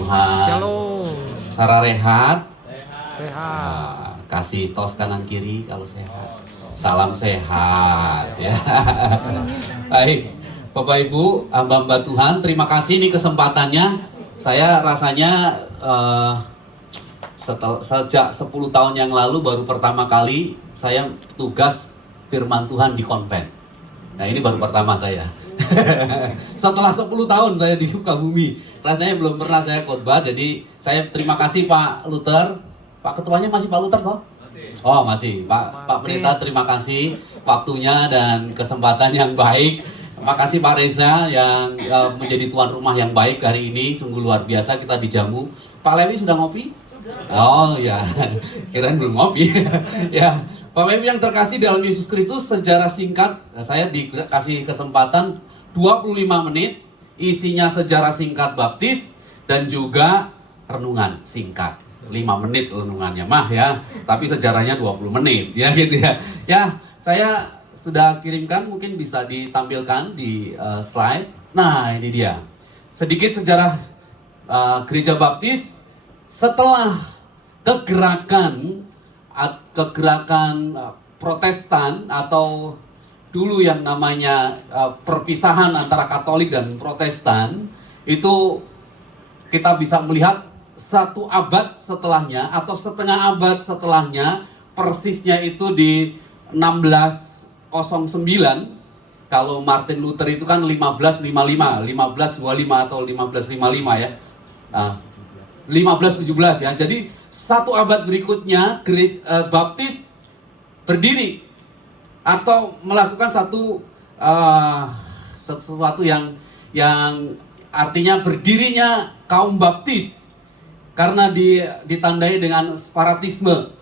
Tuhan. Shalom. Sarah rehat. Sehat. Kasih tos kanan kiri kalau sehat. Salam sehat ya. Baik, Bapak Ibu, hamba-hamba Tuhan, terima kasih nih kesempatannya. Saya rasanya sejak 10 tahun yang lalu baru pertama kali saya tugas firman Tuhan di konven. Nah, ini baru pertama saya. Setelah 10 tahun saya di Sukabumi, rasanya belum pernah saya khotbah. Jadi saya terima kasih Pak Luther. Pak ketuanya masih Pak Luther toh? Oh masih. Pak Pendeta, terima kasih waktunya dan kesempatan yang baik. Terima kasih Pak Reza yang menjadi tuan rumah yang baik hari ini. Sungguh luar biasa kita dijamu. Pak Lewi sudah ngopi? Oh ya, kirain belum ngopi. Ya, Bapak Ibu yang terkasih dalam Yesus Kristus, sejarah singkat, saya dikasih kesempatan 25 menit, isinya sejarah singkat baptis dan juga renungan singkat. 5 menit renungannya mah ya, tapi sejarahnya 20 menit ya gitu ya. Ya, saya sudah kirimkan, mungkin bisa ditampilkan di slide. Nah, ini dia. Sedikit sejarah gereja baptis setelah kegerakan Protestan atau dulu yang namanya perpisahan antara Katolik dan Protestan, itu kita bisa melihat satu abad setelahnya atau setengah abad setelahnya, persisnya itu di 1609. Kalau Martin Luther itu kan 1525 atau 1555 ya. 1517 ya. Jadi satu abad berikutnya gereja baptis berdiri atau melakukan sesuatu yang artinya berdirinya kaum baptis karena ditandai dengan separatisme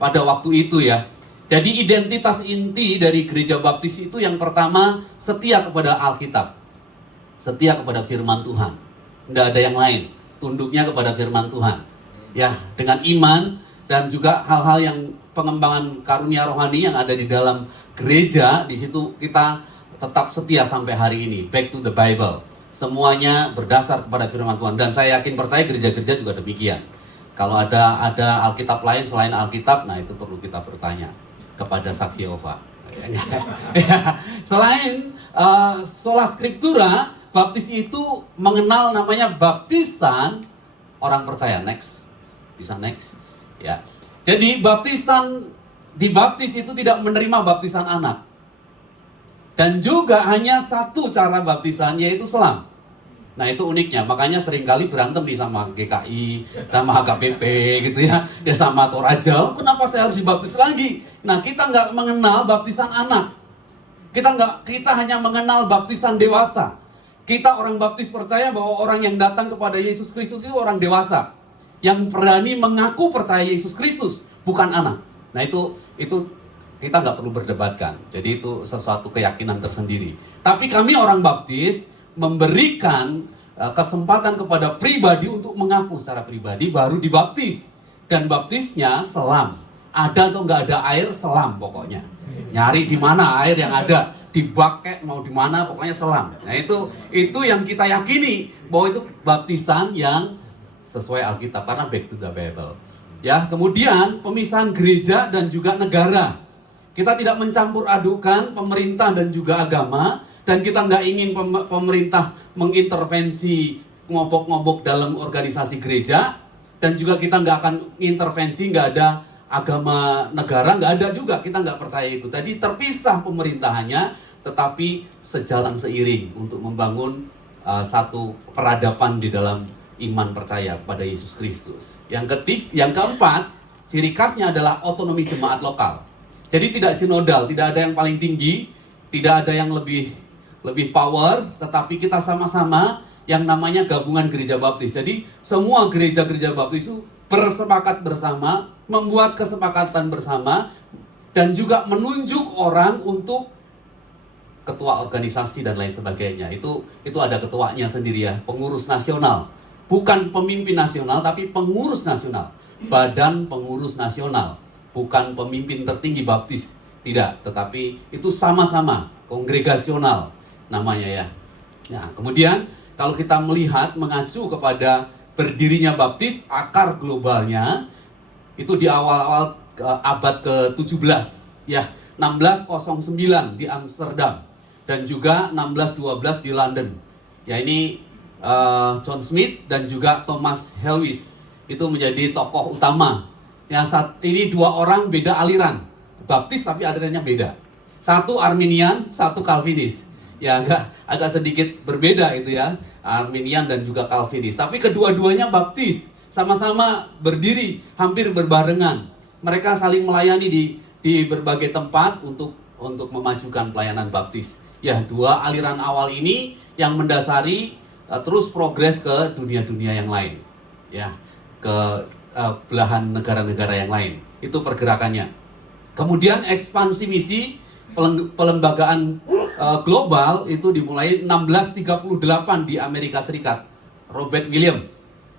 pada waktu itu ya. Jadi identitas inti dari gereja baptis itu yang pertama setia kepada Alkitab, setia kepada firman Tuhan, nggak ada yang lain, tunduknya kepada firman Tuhan ya, dengan iman dan juga hal-hal yang pengembangan karunia rohani yang ada di dalam gereja. Di situ kita tetap setia sampai hari ini. Back to the Bible. Semuanya berdasar kepada firman Tuhan, dan saya yakin percaya gereja-gereja juga demikian. Kalau ada Alkitab lain selain Alkitab, nah itu perlu kita bertanya kepada saksi Yehova. Selain sola scriptura, baptis itu mengenal namanya baptisan orang percaya. Next. Bisa next. Ya. Jadi dibaptis itu tidak menerima baptisan anak. Dan juga hanya satu cara baptisan, yaitu selam. Nah itu uniknya, makanya seringkali berantem nih sama GKI, sama HKBP gitu ya, sama Toraja. Kenapa saya harus dibaptis lagi? Nah kita nggak mengenal baptisan anak. Kita hanya mengenal baptisan dewasa. Kita orang baptis percaya bahwa orang yang datang kepada Yesus Kristus itu orang dewasa, yang berani mengaku percaya Yesus Kristus, bukan anak. Nah itu kita nggak perlu berdebatkan. Jadi itu sesuatu keyakinan tersendiri. Tapi kami orang baptis memberikan kesempatan kepada pribadi untuk mengaku secara pribadi baru dibaptis. Dan baptisnya selam. Ada atau nggak ada air, selam pokoknya. Nyari di mana air yang ada, di bak kek mau di mana, pokoknya selam. Nah itu yang kita yakini bahwa itu baptisan yang sesuai Alkitab, karena back to the Bible. Ya, kemudian pemisahan gereja dan juga negara. Kita tidak mencampur adukan pemerintah dan juga agama, dan kita nggak ingin pemerintah mengintervensi ngobok-ngobok dalam organisasi gereja, dan juga kita nggak akan intervensi, nggak ada agama negara, nggak ada juga, kita nggak percaya itu. Tadi terpisah pemerintahannya, tetapi sejalan seiring untuk membangun satu peradaban di dalam iman percaya kepada Yesus Kristus. Yang keempat, ciri khasnya adalah otonomi jemaat lokal. Jadi tidak sinodal, tidak ada yang paling tinggi, tidak ada yang lebih power, tetapi kita sama-sama yang namanya gabungan gereja baptis. Jadi semua gereja-gereja baptis itu bersepakat bersama, membuat kesepakatan bersama, dan juga menunjuk orang untuk ketua organisasi dan lain sebagainya. Itu ada ketuanya sendiri ya, pengurus nasional. Bukan pemimpin nasional, tapi pengurus nasional. Badan pengurus nasional. Bukan pemimpin tertinggi baptis. Tidak, tetapi itu sama-sama kongregasional namanya ya. Nah, kemudian kalau kita melihat mengacu kepada berdirinya baptis, akar globalnya itu di awal-awal abad ke-17 ya, 1609 di Amsterdam dan juga 1612 di London. Ya, ini John Smith dan juga Thomas Helwys itu menjadi tokoh utama. Ya, saat ini dua orang beda aliran baptis tapi alirannya beda. Satu Arminian, satu Calvinis. Ya, agak sedikit berbeda itu ya, Arminian dan juga Calvinis. Tapi kedua-duanya baptis, sama-sama berdiri hampir berbarengan. Mereka saling melayani di berbagai tempat untuk memajukan pelayanan baptis. Ya, dua aliran awal ini yang mendasari terus progres ke dunia-dunia yang lain. Ya, ke belahan negara-negara yang lain. Itu pergerakannya. Kemudian ekspansi misi pelembagaan global itu dimulai 1638 di Amerika Serikat. Robert William,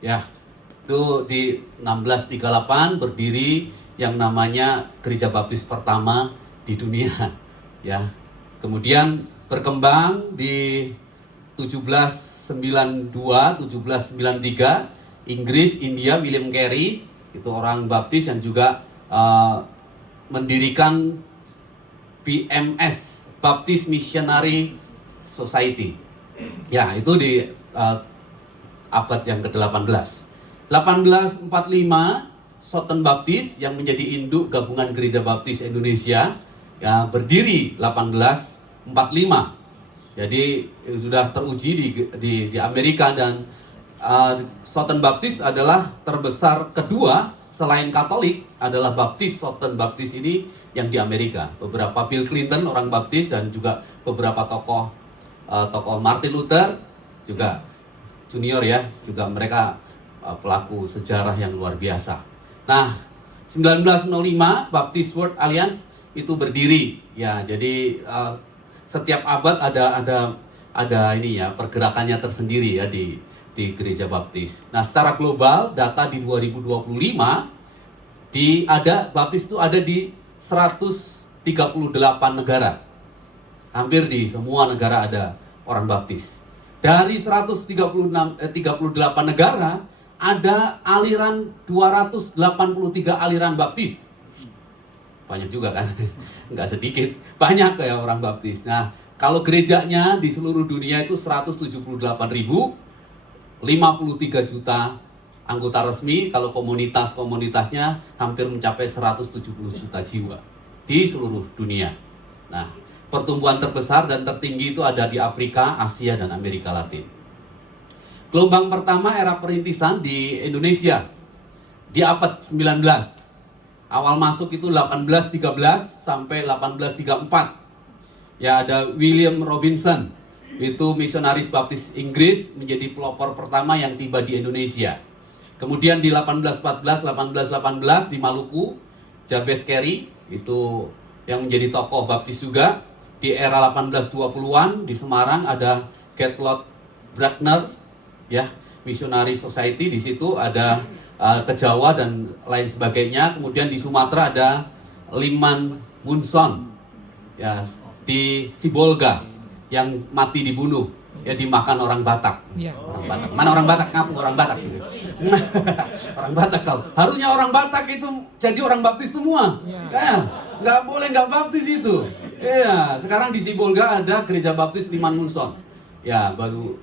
ya, itu di 1638 berdiri yang namanya Gereja Baptis pertama di dunia, ya. Kemudian berkembang di 1792, 1793 Inggris, India, William Carey itu orang Baptis yang juga mendirikan BMS, Baptist Missionary Society. Ya, itu di abad yang ke-18. 1845 Southern Baptist yang menjadi induk gabungan Gereja Baptis Indonesia ya berdiri 1845. Jadi sudah teruji di Amerika dan Southern Baptist adalah terbesar kedua selain Katolik adalah Baptis. Southern Baptist ini yang di Amerika. Beberapa Bill Clinton orang Baptis dan juga beberapa tokoh Martin Luther juga junior ya, juga mereka pelaku sejarah yang luar biasa. Nah, 1905 Baptist World Alliance itu berdiri ya. Jadi setiap abad ada ini ya pergerakannya tersendiri ya di Gereja Baptis. Nah, secara global data di 2025 Baptis itu ada di 138 negara. Hampir di semua negara ada orang Baptis. Dari 138 negara ada aliran 283 aliran Baptis. Banyak juga kan? Nggak sedikit. Banyak kayak orang Baptis. Nah, kalau gerejanya di seluruh dunia itu 178.000, 53 juta anggota resmi, kalau komunitasnya hampir mencapai 170 juta jiwa di seluruh dunia. Nah, pertumbuhan terbesar dan tertinggi itu ada di Afrika, Asia, dan Amerika Latin. Gelombang pertama era perintisan di Indonesia di abad 19. Awal masuk itu 1813 sampai 1834. Ya, ada William Robinson. Itu misionaris Baptis Inggris menjadi pelopor pertama yang tiba di Indonesia. Kemudian di 1814, 1818 di Maluku, Jabez Carey itu yang menjadi tokoh Baptis juga. Di era 1820-an di Semarang ada Gatlot Bruckner, ya, Missionary Society. Di situ ada ke Jawa dan lain sebagainya. Kemudian di Sumatera ada Liman Munson, ya, di Sibolga yang mati dibunuh, ya, dimakan orang Batak. Ya. Orang Batak. Mana orang Batak? Ngaku orang Batak. Orang Batak kau. Harusnya orang Batak itu jadi orang Baptis semua. Ya, nggak boleh nggak Baptis itu. Ya, sekarang di Sibolga ada Gereja Baptis Liman Munson. Ya, baru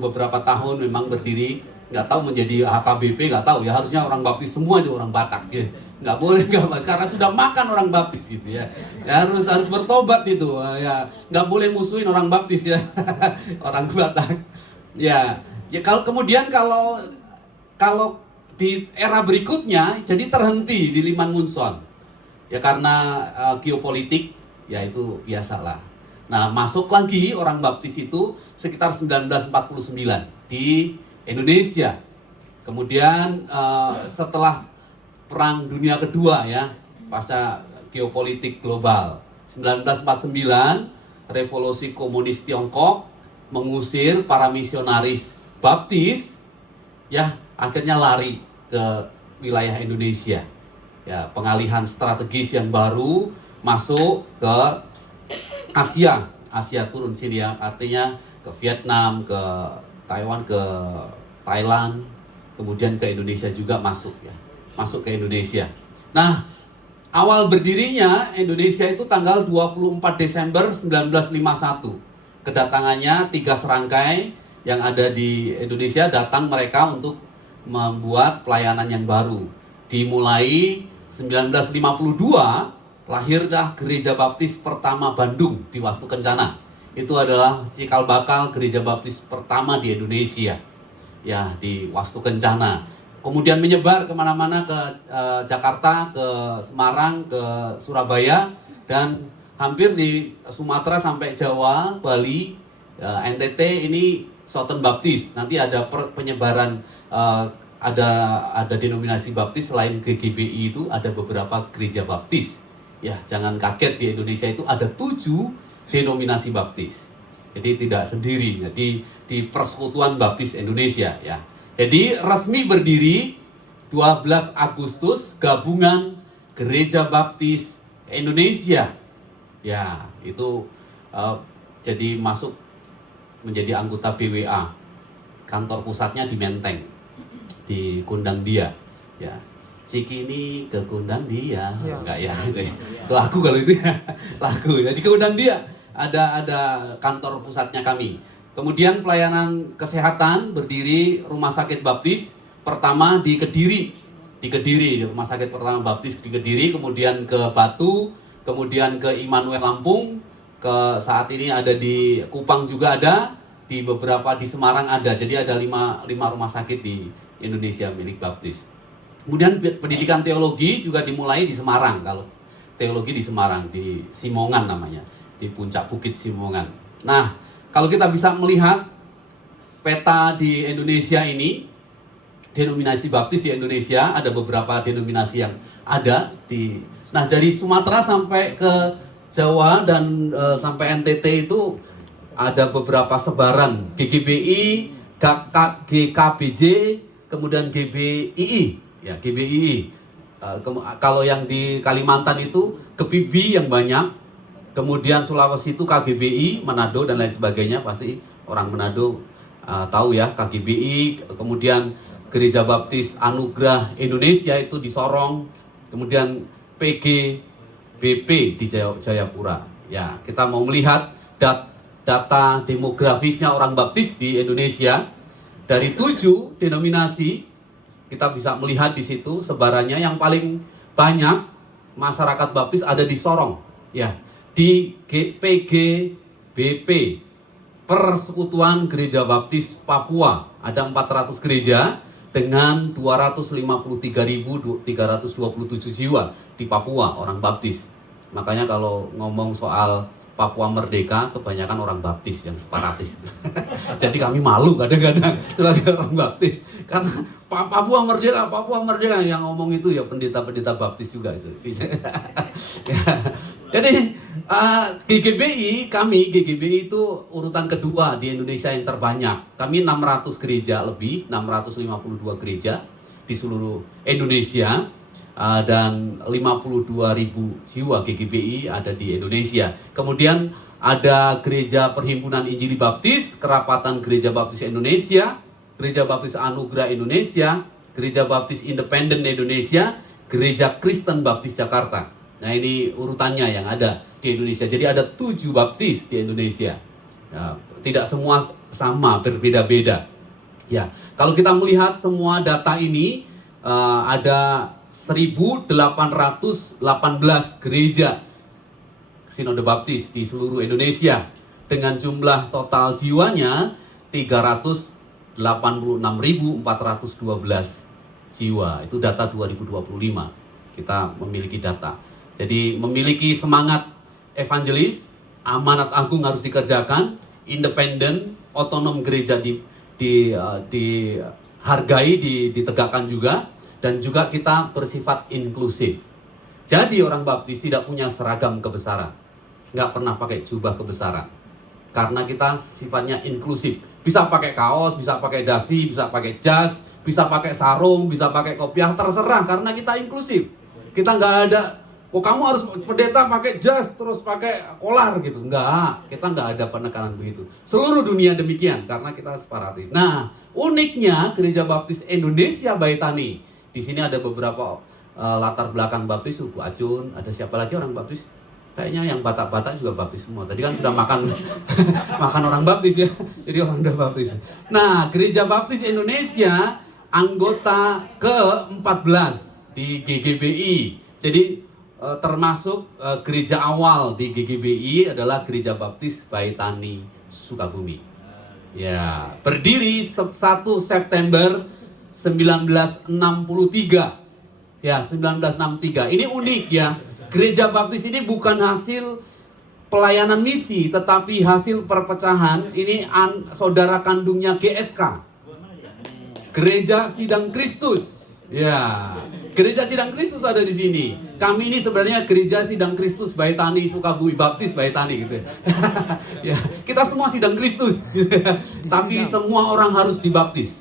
beberapa tahun memang berdiri. Nggak tahu menjadi HKBP, nggak tahu ya, harusnya orang Baptis semua itu orang Batak. Ya. Nggak boleh nggak, karena sudah makan orang Baptis gitu ya. Ya harus bertobat itu ya, nggak boleh musuhin orang Baptis ya. Orang Batak ya. Kemudian kalau di era berikutnya jadi terhenti di Liman Munson ya karena geopolitik ya, itu biasalah. Nah, masuk lagi orang Baptis itu sekitar 1949 di Indonesia. Kemudian setelah Perang Dunia Kedua ya, pasca geopolitik global, 1949 Revolusi Komunis Tiongkok mengusir para misionaris Baptis, ya, akhirnya lari ke wilayah Indonesia. Ya, pengalihan strategis yang baru masuk ke Asia turun sini ya, artinya ke Vietnam, ke Taiwan, ke Thailand, kemudian ke Indonesia juga masuk ya, masuk ke Indonesia. Nah, awal berdirinya Indonesia itu tanggal 24 Desember 1951. Kedatangannya 3 serangkai yang ada di Indonesia, datang mereka untuk membuat pelayanan yang baru. Dimulai 1952, lahirlah Gereja Baptis pertama Bandung di Wastu Kencana. Itu adalah cikal bakal Gereja Baptis pertama di Indonesia, ya, di Wastu Kencana. Kemudian menyebar kemana-mana ke Jakarta, ke Semarang, ke Surabaya, dan hampir di Sumatera sampai Jawa, Bali, NTT ini Southern Baptis. Nanti ada penyebaran, ada denominasi Baptis selain GGBI itu ada beberapa gereja Baptis. Ya, jangan kaget, di Indonesia itu ada 7 denominasi Baptis. Jadi tidak sendiri, ya, di Persekutuan Baptis Indonesia ya. Jadi resmi berdiri 12 Agustus Gabungan Gereja Baptis Indonesia. Ya, itu jadi masuk menjadi anggota BWA. Kantor pusatnya di Menteng, di Kundang Dia. Ya, Cikini ke Kundang Dia. Ya. Enggak ya itu ya. Itu lagu kalau itu ya. Lagu. Jadi ke Kundang Dia ada kantor pusatnya kami. Kemudian pelayanan kesehatan berdiri Rumah Sakit Baptis pertama di Kediri. Di Kediri, Rumah Sakit pertama Baptis di Kediri, kemudian ke Batu, kemudian ke Immanuel Lampung, ke saat ini ada di Kupang juga ada, di beberapa di Semarang ada. Jadi ada 5 rumah sakit di Indonesia milik Baptis. Kemudian pendidikan teologi juga dimulai di Semarang. Kalau teologi di Semarang, di Simongan namanya, di puncak Bukit Simongan. Nah, kalau kita bisa melihat peta di Indonesia ini, denominasi Baptis di Indonesia, ada beberapa denominasi yang ada di. Nah, dari Sumatera sampai ke Jawa dan sampai NTT itu ada beberapa sebaran GGBI, GKBJ, kemudian GBII, ya GBII. Kalau yang di Kalimantan itu GPIBI yang banyak. Kemudian Sulawesi itu KGBI, Manado dan lain sebagainya, pasti orang Manado tahu ya KGBI. Kemudian Gereja Baptis Anugerah Indonesia itu di Sorong. Kemudian PGBP di Jayapura. Ya, kita mau melihat data demografisnya orang Baptis di Indonesia. Dari 7 denominasi kita bisa melihat di situ sebarannya. Yang paling banyak masyarakat Baptis ada di Sorong, ya. Di PGBP, Persekutuan Gereja Baptis Papua, ada 400 gereja dengan 253.327 jiwa di Papua orang Baptis. Makanya kalau ngomong soal Papua Merdeka, kebanyakan orang Baptis yang separatis. Jadi kami malu kadang-kadang sebagai orang Baptis, karena Papua Merdeka yang ngomong itu ya pendeta-pendeta Baptis juga itu. Ya. Jadi GGBI itu urutan kedua di Indonesia yang terbanyak. Kami 600 gereja lebih, 652 gereja di seluruh Indonesia. Dan 52.000 jiwa GGBI ada di Indonesia. Kemudian ada Gereja Perhimpunan Injili Baptis, Kerapatan Gereja Baptis Indonesia, Gereja Baptis Anugerah Indonesia, Gereja Baptis Independen Indonesia, Gereja Kristen Baptis Jakarta. Nah, ini urutannya yang ada di Indonesia. Jadi ada 7 baptis di Indonesia. Ya, tidak semua sama, berbeda-beda. Ya, kalau kita melihat semua data ini, ada 1.818 gereja Sinode Baptis di seluruh Indonesia dengan jumlah total jiwanya 386.412 jiwa. Itu data 2025. Kita memiliki data. Jadi memiliki semangat evangelis, amanat agung harus dikerjakan, independen, otonom gereja dihargai, ditegakkan juga, dan juga kita bersifat inklusif. Jadi orang Baptis tidak punya seragam kebesaran, nggak pernah pakai jubah kebesaran, karena kita sifatnya inklusif. Bisa pakai kaos, bisa pakai dasi, bisa pakai jas, bisa pakai sarung, bisa pakai kopiah, terserah, karena kita inklusif. Kita nggak ada Oh kamu harus pendeta pakai jas terus pakai kolar gitu. Enggak, kita enggak ada penekanan begitu. Seluruh dunia demikian karena kita separatis. Nah, uniknya Gereja Baptis Indonesia Baitani. Di sini ada beberapa latar belakang baptis, Bu Acun, ada siapa lagi orang baptis? Kayaknya yang Batak-Batak juga baptis semua. Tadi kan sudah makan makan orang baptis ya. Jadi orang udah baptis. Nah, Gereja Baptis Indonesia anggota ke-14 di GGBI. Jadi termasuk gereja awal di GGBI adalah Gereja Baptis Baitani Sukabumi. Ya, berdiri 1 September 1963. Ya, 1963. Ini unik ya. Gereja Baptis ini bukan hasil pelayanan misi, tetapi hasil perpecahan. Ini saudara kandungnya GSK. Gereja Sidang Kristus. Ya, Gereja Sidang Kristus ada di sini. Kami ini sebenarnya Gereja Sidang Kristus Baitani Sukabumi, Baptis Baitani gitu. Ya, kita semua Sidang Kristus. Tapi semua orang harus dibaptis.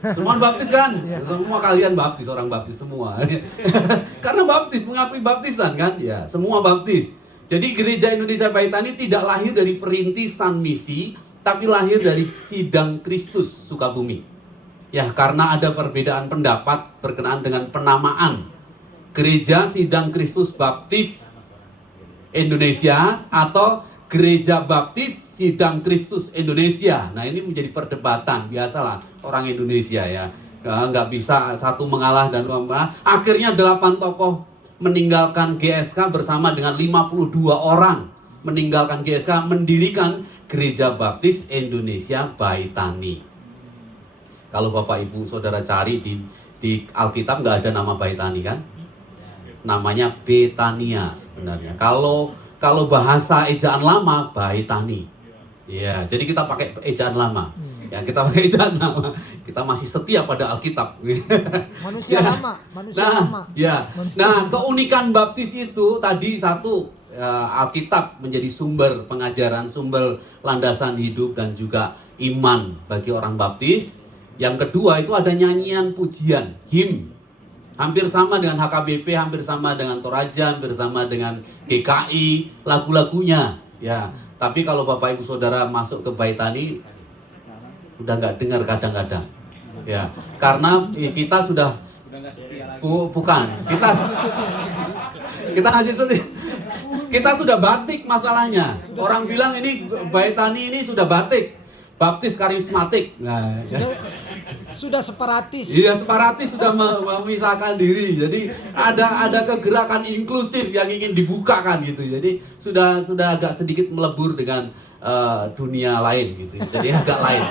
Semua baptis kan? Semua kalian baptis, orang baptis semua. Karena baptis, mengakui baptisan kan? Ya, semua baptis. Jadi Gereja Indonesia Baitani tidak lahir dari perintisan misi, tapi lahir dari Sidang Kristus Sukabumi. Ya, karena ada perbedaan pendapat berkenaan dengan penamaan Gereja Sidang Kristus Baptis Indonesia atau Gereja Baptis Sidang Kristus Indonesia. Nah, ini menjadi perdebatan, biasalah orang Indonesia ya. Nggak bisa satu mengalah dan mengalah. Akhirnya 8 tokoh meninggalkan GSK bersama dengan 52 orang meninggalkan GSK, mendirikan Gereja Baptis Indonesia Baitani. Kalau Bapak Ibu Saudara cari di Alkitab nggak ada nama Baitani kan? Namanya Betania sebenarnya. Kalau bahasa ejaan lama Baitani. Ya, jadi kita pakai ejaan lama. Ya, kita pakai ejaan lama. Kita masih setia pada Alkitab. Manusia ya. lama, manusia lama. Ya. Nah, keunikan baptis itu tadi satu, Alkitab menjadi sumber pengajaran, sumber landasan hidup dan juga iman bagi orang baptis. Yang kedua itu ada nyanyian pujian, him. Hampir sama dengan HKBP, hampir sama dengan Toraja, hampir sama dengan GKI, lagu-lagunya. Ya, tapi kalau Bapak Ibu Saudara masuk ke Baitani, udah nggak dengar kadang-kadang. Ya, karena kita sudah bukan kita masih setia. Kita sudah batik masalahnya. Orang bilang ini Baitani ini sudah batik, baptis karismatik. Nah, sudah separatis. Iya, separatis sudah memisahkan diri. Jadi ada kegerakan inklusif yang ingin dibukakan gitu. Jadi sudah agak sedikit melebur dengan dunia lain gitu. Jadi agak lain.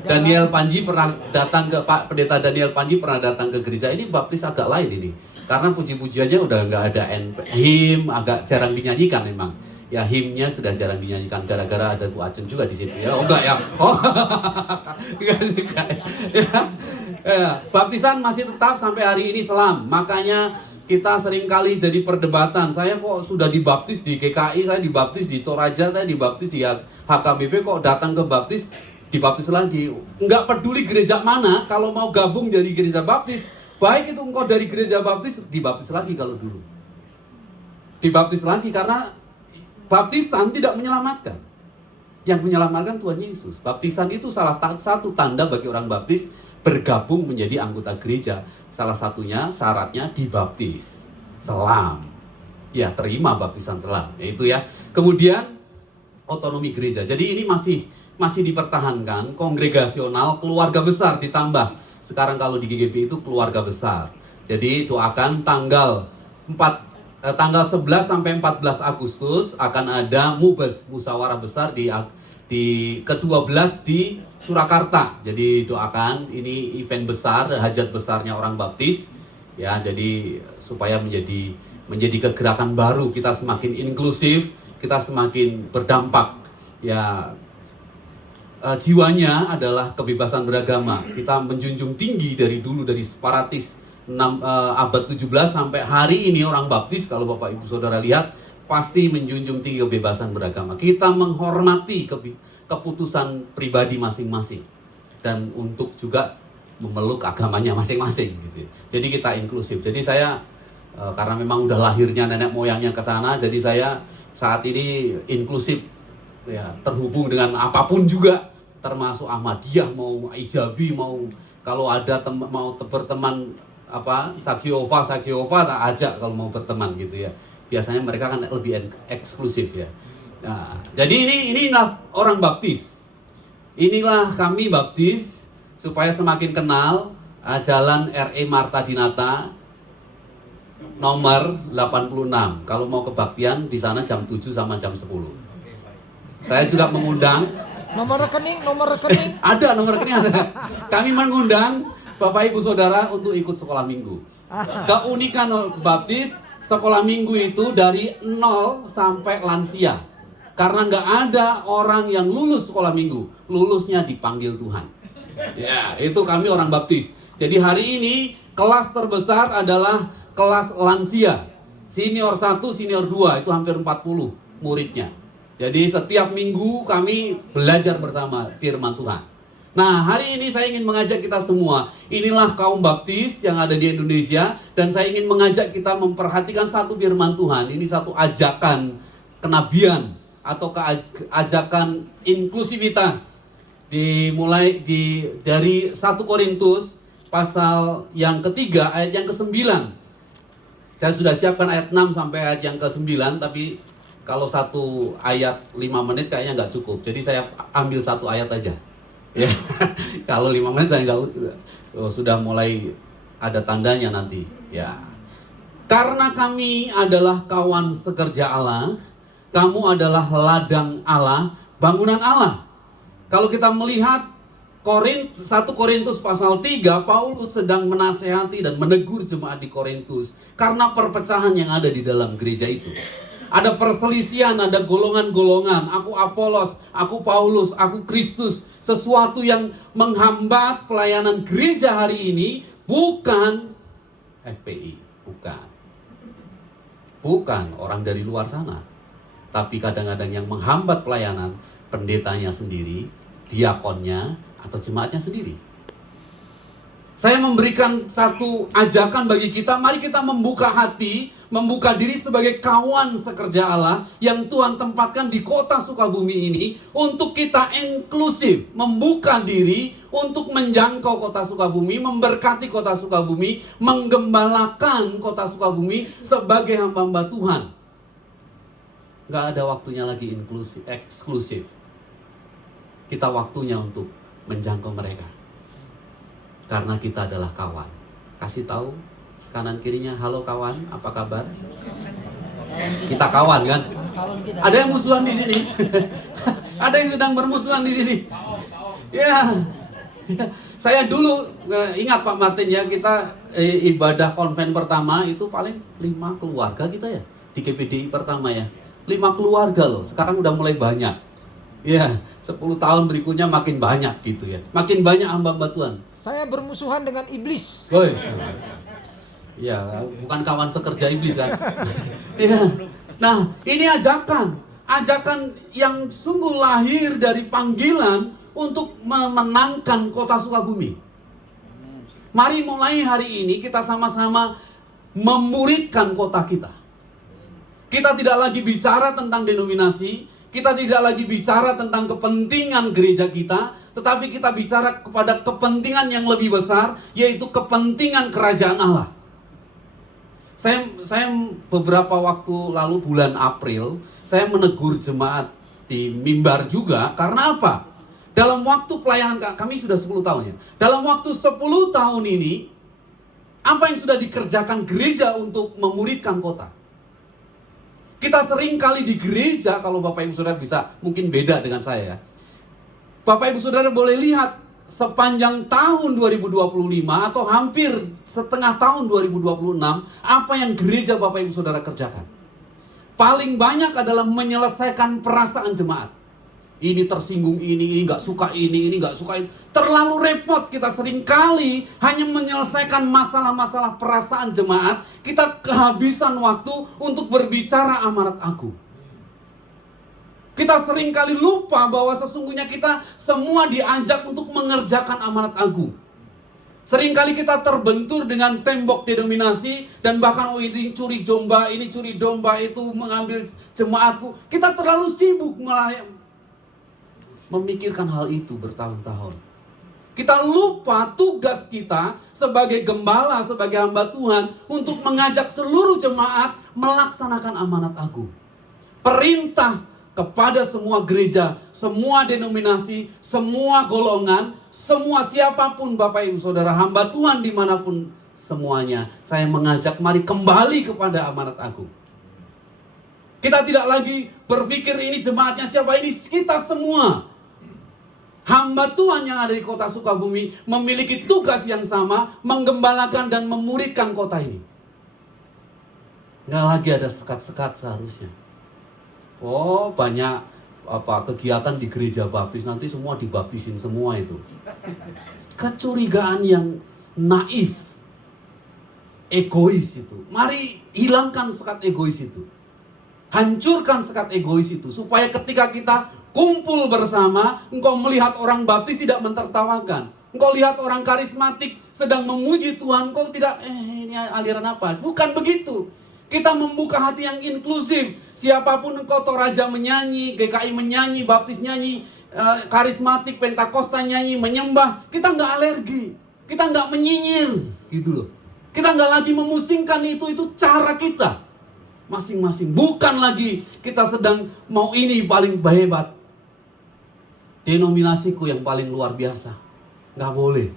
Daniel Panji pernah datang ke Pak Pendeta Daniel Panji pernah datang ke gereja ini, baptis agak lain ini. Karena puji-pujiannya udah nggak ada him, agak jarang dinyanyikan memang. Ya, himnya sudah jarang dinyanyikan gara-gara ada Bu Acun juga di situ ya. Oh enggak ya. Oh. Enggak juga. Ya. Baptisan masih tetap sampai hari ini selam. Makanya kita seringkali jadi perdebatan. Saya kok sudah dibaptis di GKI, saya dibaptis di Toraja, saya dibaptis di HKBP, kok datang ke baptis dibaptis lagi. Enggak peduli gereja mana, kalau mau gabung jadi gereja baptis, baik itu engkau dari gereja baptis, dibaptis lagi kalau dulu. Dibaptis lagi karena baptisan tidak menyelamatkan. Yang menyelamatkan Tuhan Yesus. Baptisan itu salah satu tanda bagi orang baptis bergabung menjadi anggota gereja. Salah satunya syaratnya dibaptis. Selam. Ya, terima baptisan selam. Yaitu ya. Kemudian otonomi gereja. Jadi ini masih dipertahankan, kongregasional, keluarga besar ditambah. Sekarang kalau di GGB itu keluarga besar. Jadi doakan tanggal 11 sampai 14 Agustus akan ada MUBES, musyawarah besar di ke-12 di Surakarta. Jadi doakan, ini event besar, hajat besarnya orang baptis. Ya, jadi supaya menjadi kegerakan baru, kita semakin inklusif, kita semakin berdampak. Ya, jiwanya adalah kebebasan beragama. Kita menjunjung tinggi dari dulu, dari separatis abad 17 sampai hari ini orang baptis, kalau Bapak Ibu Saudara lihat, pasti menjunjung tinggi kebebasan beragama. Kita menghormati keputusan pribadi masing-masing dan untuk juga memeluk agamanya masing-masing gitu. Jadi kita inklusif. Jadi saya karena memang udah lahirnya nenek moyangnya ke sana, jadi saya saat ini inklusif, ya, terhubung dengan apapun juga, termasuk Ahmadiyah, mau Ijabi, mau kalau ada mau berteman apa Saksi Yehova tak ajak kalau mau berteman gitu ya. Biasanya mereka kan lebih eksklusif ya. Nah, jadi inilah orang baptis. Inilah kami baptis supaya semakin kenal. Jalan R.E. Marta Dinata nomor 86. Kalau mau kebaktian di sana jam 7 sama jam 10. Saya juga mengundang. Nomor rekening. Ada nomor rekening ada. Kami mengundang Bapak Ibu Saudara untuk ikut sekolah minggu. Keunikan baptis sekolah minggu itu dari 0 sampai lansia. Karena nggak ada orang yang lulus sekolah minggu, lulusnya dipanggil Tuhan. Ya, itu kami orang baptis. Jadi hari ini kelas terbesar adalah kelas lansia. Senior 1, senior 2 itu hampir 40 muridnya. Jadi setiap minggu kami belajar bersama firman Tuhan. Nah, hari ini saya ingin mengajak kita semua. Inilah kaum baptis yang ada di Indonesia. Dan saya ingin mengajak kita memperhatikan satu firman Tuhan. Ini satu ajakan kenabian atau ajakan inklusivitas. Dimulai dari 1 Korintus pasal yang ketiga ayat yang ke-9. Saya sudah siapkan ayat 6 sampai ayat yang ke-9, tapi kalau satu ayat 5 menit kayaknya nggak cukup. Jadi saya ambil satu ayat aja. Ya, kalau 5 menit saya nggak sudah mulai ada tandanya nanti. Ya, karena kami adalah kawan sekerja Allah, kamu adalah ladang Allah, bangunan Allah. Kalau kita melihat 1 Korintus pasal 3, Paulus sedang menasehati dan menegur jemaat di Korintus karena perpecahan yang ada di dalam gereja itu. Ada perselisihan, ada golongan-golongan. Aku Apolos, aku Paulus, aku Kristus. Sesuatu yang menghambat pelayanan gereja hari ini bukan FPI, bukan orang dari luar sana. Tapi kadang-kadang yang menghambat pelayanan pendetanya sendiri, diakonnya, atau jemaatnya sendiri. Saya memberikan satu ajakan bagi kita, mari kita membuka hati, membuka diri sebagai kawan sekerja Allah yang Tuhan tempatkan di kota Sukabumi ini untuk kita inklusif, membuka diri untuk menjangkau kota Sukabumi, memberkati kota Sukabumi, menggembalakan kota Sukabumi sebagai hamba-hamba Tuhan. Gak ada waktunya lagi eksklusif. Kita waktunya untuk menjangkau mereka. Karena kita adalah kawan. Kasih tahu kanan kirinya, halo kawan, apa kabar? Kita kawan kan? Ada yang musuhan di sini. Ada yang sedang bermusuhan di sini. Ya. Saya dulu ingat Pak Martin ya, kita ibadah konven pertama itu paling 5 keluarga kita ya di GPDI pertama ya. 5 keluarga loh. Sekarang udah mulai banyak. Ya, 10 tahun berikutnya makin banyak gitu ya. Makin banyak hamba-hamba Tuhan. Saya bermusuhan dengan iblis. Woi. Ya, bukan kawan sekerja iblis kan. Ya. Nah, ini ajakan yang sungguh lahir dari panggilan untuk memenangkan kota Sukabumi. Mari mulai hari ini kita sama-sama memuridkan kota kita. Kita tidak lagi bicara tentang denominasi, kita tidak lagi bicara tentang kepentingan gereja kita, tetapi kita bicara kepada kepentingan yang lebih besar, yaitu kepentingan kerajaan Allah. Saya beberapa waktu lalu bulan April, saya menegur jemaat di mimbar juga, karena apa? Dalam waktu pelayanan kami sudah 10 tahun ya. Dalam waktu 10 tahun ini, apa yang sudah dikerjakan gereja untuk memuridkan kota? Kita sering kali di gereja, kalau Bapak Ibu Saudara bisa, mungkin beda dengan saya ya. Bapak Ibu Saudara boleh lihat sepanjang tahun 2025 atau hampir setengah tahun 2026, apa yang gereja Bapak Ibu Saudara kerjakan. Paling banyak adalah menyelesaikan perasaan jemaat. Ini tersinggung, ini gak suka ini gak suka ini. Terlalu repot kita sering kali hanya menyelesaikan masalah-masalah perasaan jemaat. Kita kehabisan waktu untuk berbicara amanat agung. Kita sering kali lupa bahwa sesungguhnya kita semua diajak untuk mengerjakan amanat agung. Seringkali kita terbentur dengan tembok denominasi dan bahkan ini curi domba, ini curi domba, itu mengambil jemaatku. Kita terlalu sibuk memikirkan hal itu bertahun-tahun. Kita lupa tugas kita sebagai gembala, sebagai hamba Tuhan untuk mengajak seluruh jemaat melaksanakan amanat agung. Perintah kepada semua gereja, semua denominasi, semua golongan, semua siapapun Bapak Ibu Saudara hamba Tuhan dimanapun semuanya. Saya mengajak mari kembali kepada amanat agung. Kita tidak lagi berpikir ini jemaatnya siapa, ini kita semua. Hamba Tuhan yang ada di kota Sukabumi memiliki tugas yang sama, menggembalakan dan memuridkan kota ini. Nggak lagi ada sekat-sekat seharusnya. Oh, banyak kegiatan di gereja baptis, nanti semua dibaptisin semua itu. Kecurigaan yang naif, egois itu. Mari hilangkan sekat egois itu. Hancurkan sekat egois itu supaya ketika kita kumpul bersama, engkau melihat orang baptis tidak mentertawakan. Engkau lihat orang karismatik sedang memuji Tuhan, engkau tidak, ini aliran apa? Bukan begitu. Kita membuka hati yang inklusif. Siapapun engkau, Toraja menyanyi, GKI menyanyi, Baptis nyanyi, karismatik, Pentakosta nyanyi, menyembah. Kita nggak alergi, kita nggak menyinyir, gitu loh. Kita nggak lagi memusingkan itu cara kita masing-masing. Bukan lagi kita sedang mau ini paling hebat, denominasiku yang paling luar biasa. Nggak boleh.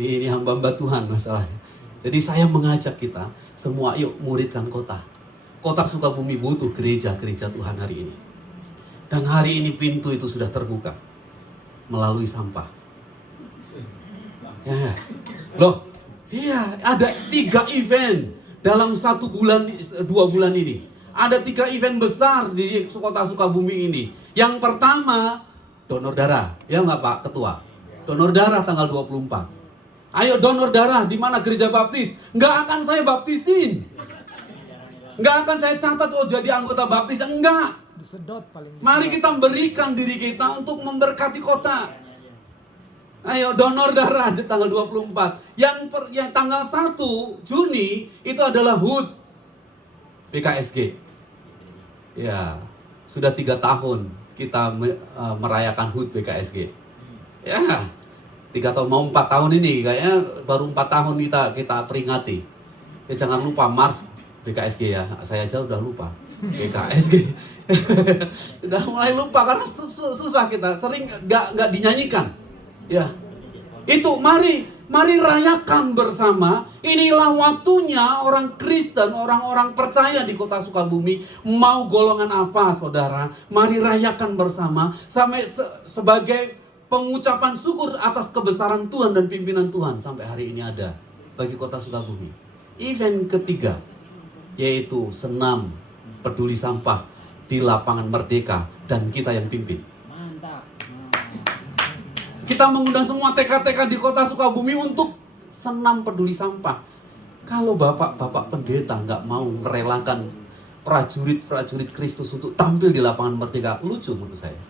Ini hamba-hamba Tuhan masalahnya. Jadi saya mengajak kita semua, yuk muridkan kota. Kota Sukabumi butuh gereja-gereja Tuhan hari ini. Dan hari ini pintu itu sudah terbuka melalui sampah. Ya, loh, iya, ada 3 event dalam 1 bulan, 2 bulan ini. Ada 3 event besar di kota Sukabumi ini. Yang pertama, donor darah. Ya nggak Pak Ketua? Donor darah tanggal 24. Ayo donor darah di mana gereja baptis? Nggak akan saya baptisin. Nggak akan saya catat, oh jadi anggota baptis. Enggak. Disedot paling disedot. Mari kita berikan diri kita untuk memberkati kota. Ayo donor darah tanggal 24. Yang tanggal 1 Juni itu adalah HUT BKSG. Ya, sudah 3 tahun kita merayakan HUT BKSG. Ya, 3 tahun, mau 4 tahun ini, kayaknya baru 4 tahun kita peringati. Ya jangan lupa Mars BKSG ya, saya aja udah lupa BKSG. Udah mulai lupa karena susah kita, sering nggak dinyanyikan. Ya, itu mari rayakan bersama. Inilah waktunya orang Kristen, orang-orang percaya di kota Sukabumi, mau golongan apa saudara, mari rayakan bersama sampai sebagai pengucapan syukur atas kebesaran Tuhan dan pimpinan Tuhan sampai hari ini ada bagi kota Sukabumi. Event ketiga yaitu senam peduli sampah di lapangan Merdeka dan kita yang pimpin. Mantap. Kita mengundang semua TK-TK di kota Sukabumi untuk senam peduli sampah. Kalau bapak-bapak pendeta nggak mau merelakan prajurit-prajurit Kristus untuk tampil di lapangan Merdeka, lucu menurut saya.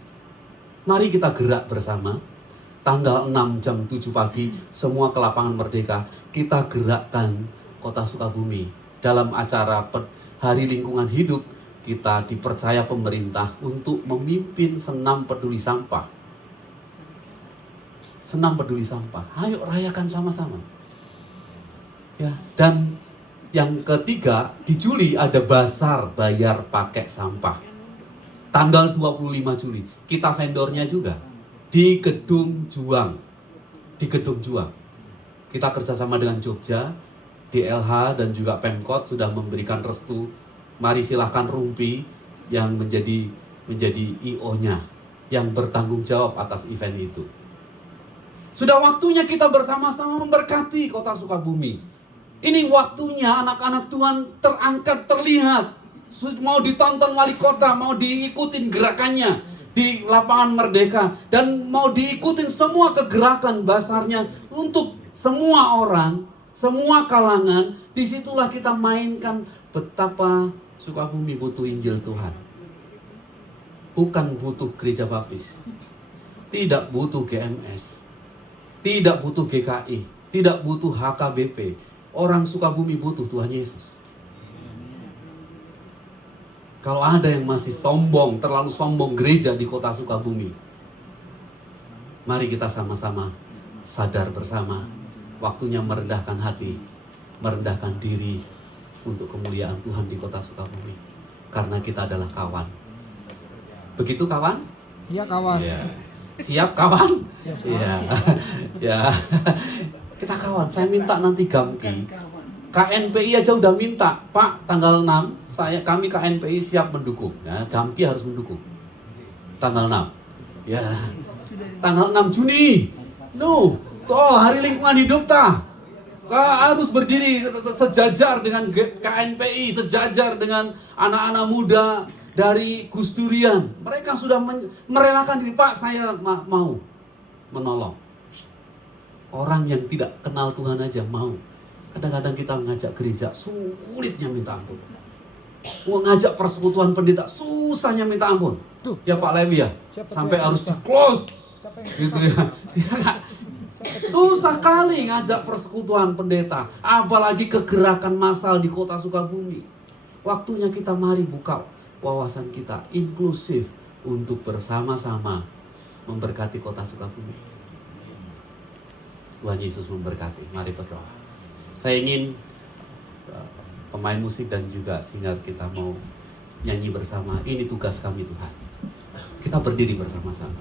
Mari kita gerak bersama. Tanggal 6 jam 7 pagi semua ke lapangan Merdeka. Kita gerakkan kota Sukabumi. Dalam acara Hari Lingkungan Hidup, kita dipercaya pemerintah untuk memimpin senam peduli sampah. Senam peduli sampah. Ayo rayakan sama-sama. Ya, dan yang ketiga, di Juli ada basar bayar pakai sampah. Tanggal 25 Juli, kita vendornya juga di Gedung Juang. Di Gedung Juang. Kita kerjasama dengan Jogja, DLH dan juga Pemkot sudah memberikan restu. Mari silahkan Rumpi yang menjadi IO-nya, yang bertanggung jawab atas event itu. Sudah waktunya kita bersama-sama memberkati kota Sukabumi. Ini waktunya anak-anak Tuhan terangkat, terlihat. Mau ditonton wali kota, mau diikutin gerakannya di lapangan Merdeka, dan mau diikutin semua kegerakan basarnya untuk semua orang, semua kalangan. Disitulah kita mainkan betapa Sukabumi butuh Injil Tuhan. Bukan butuh gereja baptis, tidak butuh GMS, tidak butuh GKI, tidak butuh HKBP. Orang Sukabumi butuh Tuhan Yesus. Kalau ada yang masih sombong, terlalu sombong gereja di kota Sukabumi, mari kita sama-sama sadar bersama. Waktunya merendahkan hati, merendahkan diri untuk kemuliaan Tuhan di kota Sukabumi. Karena kita adalah kawan. Begitu kawan? Iya kawan. Ya. Siap kawan? Siap, Iya. Ya. Kita kawan. Saya minta nanti Gamki. KNPI aja udah minta, Pak, tanggal 6 kami KNPI siap mendukung. Ya, Gamki harus mendukung. Tanggal 6. Ya. Tanggal 6 Juni. No. Hari lingkungan hidup harus berdiri sejajar dengan KNPI, sejajar dengan anak-anak muda dari Gus Durian. Mereka sudah merelakan diri, Pak, saya mau menolong. Orang yang tidak kenal Tuhan aja mau. Kadang-kadang kita mengajak gereja, sulitnya minta ampun. Mengajak persekutuan pendeta, susahnya minta ampun. Tuh. Ya Pak Lewi ya, Siapa sampai yang harus susah? di-close. Siapa yang Gitu ya. Ya nggak? Susah kali ngajak persekutuan pendeta, apalagi kegerakan massal di kota Sukabumi. Waktunya kita mari buka wawasan kita inklusif untuk bersama-sama memberkati kota Sukabumi. Tuhan Yesus memberkati. Mari berdoa. Saya ingin pemain musik dan juga singer kita mau nyanyi bersama. Ini tugas kami Tuhan. Kita berdiri bersama-sama.